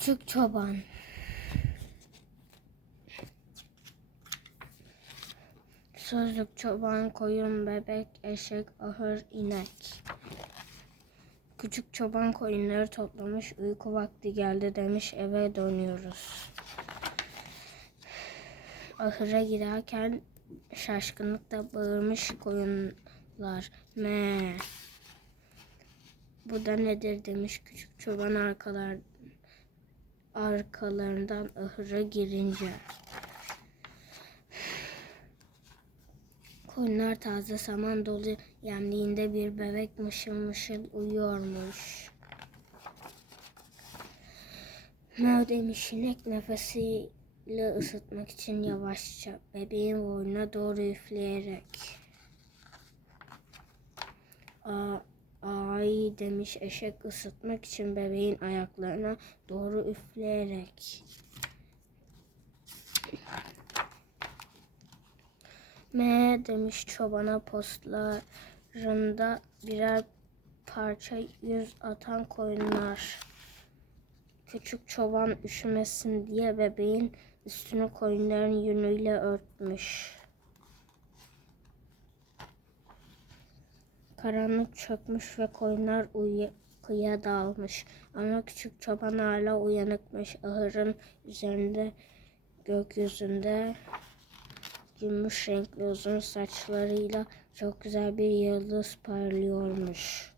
Küçük çoban. Sözlük çoban, koyun, bebek, eşek, ahır, inek. Küçük çoban koyunları toplamış, uyku vakti geldi demiş, eve dönüyoruz. Ahıra girerken şaşkınlıkla bağırmış koyunlar. Me. Bu da nedir demiş küçük çoban arkalar arkalarından ahıra girince. Koyunlar taze saman dolu yemliğinde bir bebek mışıl mışıl uyuyormuş. Mö demiş inek nefesiyle ısıtmak için yavaşça bebeğin boynuna doğru üfleyerek. Aa, demiş eşek ısıtmak için bebeğin ayaklarına doğru üfleyerek. Me demiş çobana postlarında birer parça yüz atan koyunlar. Küçük çoban üşümesin diye bebeğin üstünü koyunların yünüyle örtmüş. Karanlık çökmüş ve koyunlar uykuya dalmış. Ama küçük çoban hala uyanıkmış. Ahırın üzerinde gökyüzünde gümüş renkli uzun saçlarıyla çok güzel bir yıldız parlıyormuş.